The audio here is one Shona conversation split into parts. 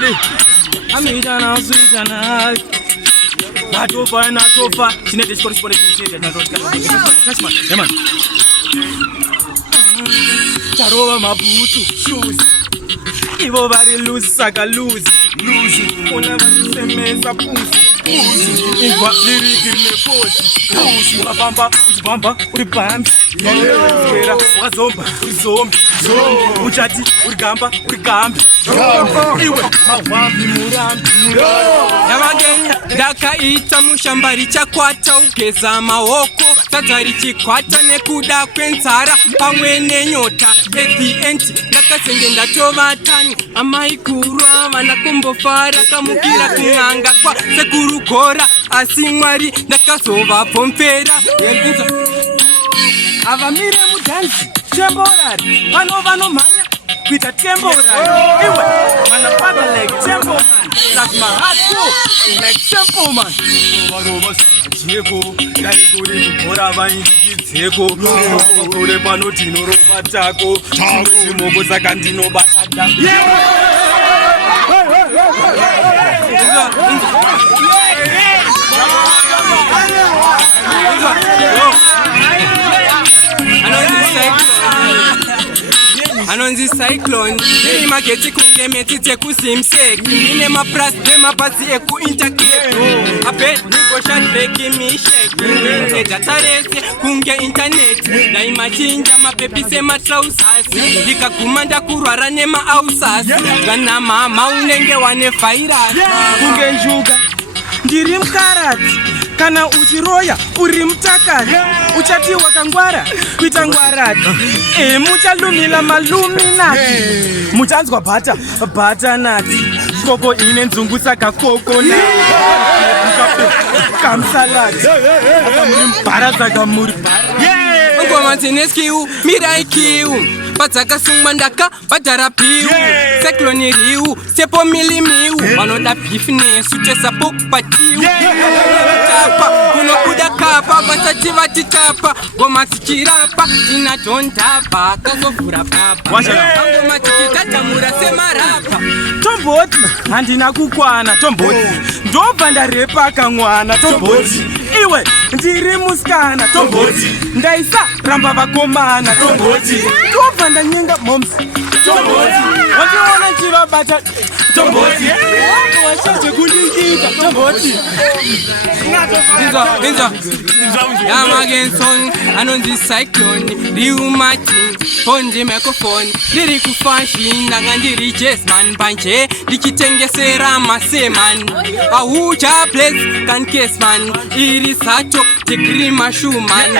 Daddy. I'm in now, sweet and high. Natto, she needs to correspond to the touch man. Come on. Charova Mabutu, shoes. Ivo very loose, saga loose. Una semeza pussy. Ingwa lyric in the force. Bamba, uribambi. Swera, wazomba, uzombi. Uchati, urigambi. Iwe, mawambi, murambi. Yamagenya, dakaita mushambari chakwata ukeza maoko. Tatari chikwata nekuda kwenzara pamwe nenyota. At the end, ndakasenge ndatova tani. Amaikurwa, vanakumbofara kamukira kunganga kwa sekuru kora. Asingwari, ndakasova pomfera. Avamire mudansi, temporary. Vano manya, kuita temporary. Iwe, manapata like tempo man. That's my heart too, like tempo man. Diego, Daiguri, Mora Vaindi, Diego, Kore Panotino, Robatako, Chimogo Sakantino Batada. Anonzi cyclone, ni maketi kunge metite kusimseki. Nine mapras, mapasi eku interketo. Ape, niko shadreki misheki. Nine datarese, kunge internet. Na imachinja mapepi sema trausasi. Dika kumanda kurwara nema ausasi. Gana mama unenge wane fairasi. Kunge njuga, ndiri mkarati. Kana uchiroya, uri mtakati. Uchati wakangwara, kuita ngwarati. Muchalumila maluminati. Muchanzwa bata nati. Koko ine nzungu saka koko na kamsalati. Mbara saka muri bara. Ngoma tineskiu, mirai kiu. Pataka sumbandaka, patara piu. Cyclone riu, sepo milimiu. Wanoda pifine, sute sapo patiu. Kuno kuda kapa, basachiva chichapa. Goma tichirapa, ina tontapa. Kaso fura papa. Ngoma tichitata murase marapa. Tomboti, handina kukwana, tomboti. Ndobanda repa kangwana, tomboti. Iwe, ndiri muskana, tomboti. Ndaisa, ramba vakomana, tomboti. Ndobanda nyenga momsi, tomboti. Wakiwana chiva bata, tomboti. Washache kundikita, tomboti. Inza. Yamagen song, anonzi cyclone. Riu matching, ponji microphone. Diri kufashi, nangandiri chess man. Banche, dikitengesera maseman. Ahuja place, kan case man. Irisato, degree mashuman.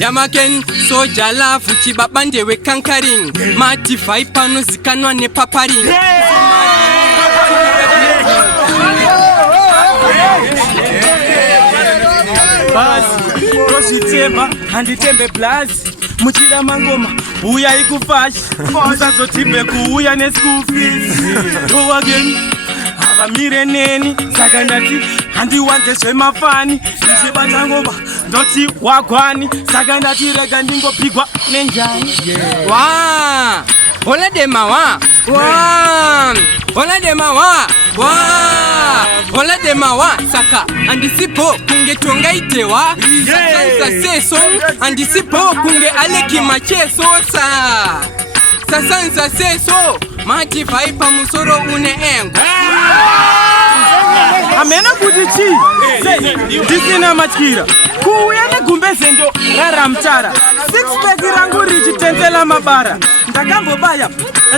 Yamagen, soja lafu, chibabande we kankaring. Mati faipano zikanwa ne paparing. Basi, toshitemba, handitembe plazi. Muchira mangoma, uya ikufashi. Musazo tipe kuuya ne school fees. Go again, avamire neni. Sakandati, handi wante shemafani. Nishibata ngoma, ndoti wagwani. Sakandati rega ndingo pigwa nenjani. Wa, hola de mawa. Wa, hola de mawa. Wa, hola de mawa. Saka, andisipo kunge tonga itewa. Sasanza seso, andisipo kunge aleki macheso sa. Sasanza seso, mati faipa musoro une engo. Amena kutichi, disina machira. Kuuyane gumbeze ndo rara mtara. Six-pack rangu richi tenzela mabara. Ndakambo baya,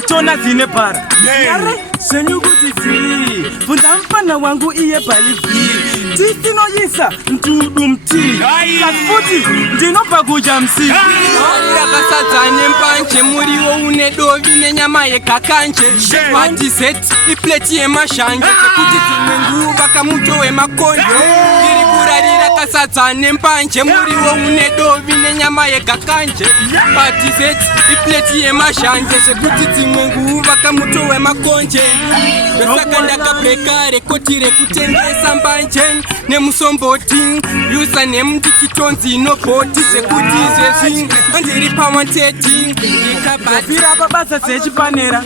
tona zine para. Yare, senyugu tisi. Funda mpana wangu iye balifi. Tisi no yisa, ntudu mti. Kafuti, ndino paguja msi. Alira kasazane mpanche, muri wo unedovi ne nyama ye kakanche. Party set, ipleti ye mashanje. Kutiti mengu baka muto we makonyo. kurarira kasadza nembanje muriwo une dovi nenyama yegakanje patizeti ipleti yemashanje zvekuti dzimwe nguva kamuto wemakonje ndosaka ndakabreka rekoti rekutengesa mbanje nemusomboti username ndichitonzi inobhoti zvekuti izvezvi ndiri pamoteti ndikabafira pabasa dzechipanera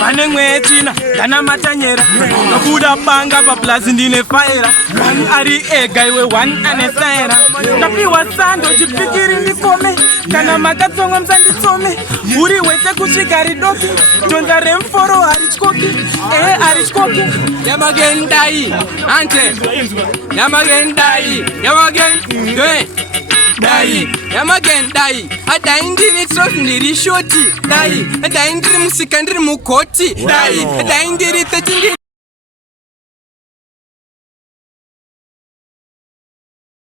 pane mwechina ndana matanyera nobuda banga paplazi ndine faira one ari ega iwe one anesaira ndapiwa sando chipikiri ndikome kana makatsonga musanditsome uri wese kusvika ridoki tonza remforo harichkoki harichkoki yamagendai ante yamagendai dai yamagendai adai ndiri trofi ndiri shoti dai adai ndiri musika ndiri mugoti dai adai ndiri 13 ndiri